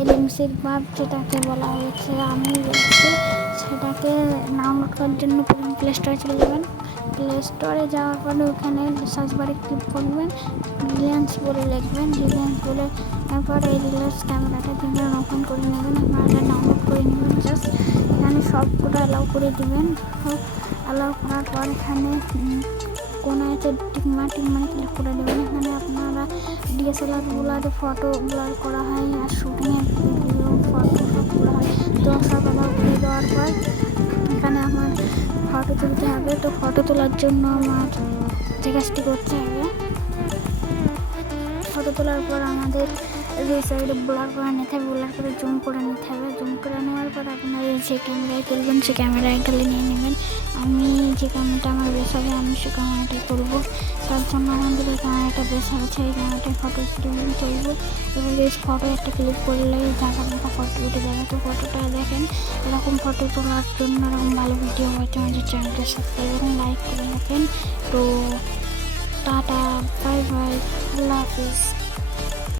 এলএমসির ভাব যেটাকে বলা হয়েছে আমি বলছি, সেটাকে ডাউনলোড করার জন্য প্রথমে প্লে স্টোরে চলে যাবেন। প্লে স্টোরে যাওয়ার পরে ওখানে সার্চ বারে ক্লিক করবেন, রিলায়েন্স বলে লিখবেন। রিলায়েন্স বলে তারপর এই রিলায়েন্স ক্যামেরাটা দিবেন, ওপেন করে নেবেন, আপনারা ডাউনলোড করে নেবেন। জাস্ট এখানে সবগুলো অ্যালাউ করে দিবেন। অ্যালাউ করার পর এখানে কোনো একটা টিকমার্ক ক্লিক করে দেবেন। এখানে আপনারা ডিএসএলআরগুলোতে ফটো ব্লার করা হয় আর শুটিংয়ের ভিডিও ফটো সবগুলো হয়। তো সব অ্যালাউ করে দেওয়ার পর এখানে আমার ফটো তুলতে হবে। তো ফটো তোলার জন্য আমার যে কাজটি করতে হবে, ফটো তোলার পর আমাদের দুই সাইডে ব্লার করে নিতে হবে, ব্লার করে জুম করে নিতে হবে। জুম করে নেওয়ার পর আপনারা যে ক্যামেরায় তুলবেন সে ক্যামেরায় গেলে নিয়ে নেবেন। আমি যে ক্যামেরাটা আমার বেশ হবে আমি সে ক্যামেরাটা করবো। তার জন্য আমাদের এই ক্যামেরাটা বেশ হয়েছে, এই ক্যামেরাটায় ফটো তুলবো। এবার এই ফটো একটা ক্লিক করলে জায়গা মতো ফটো উঠে যাবে। তো ফটোটা দেখেন, এরকম ফটো তোলার জন্য এরকম ভালো ভিডিও হচ্ছে আমাদের চ্যানেলটা সাবস্ক্রাইব এবং লাইক করে রাখেন। তো টাটা, বাই বাই, আল্লাহ হাফিজ।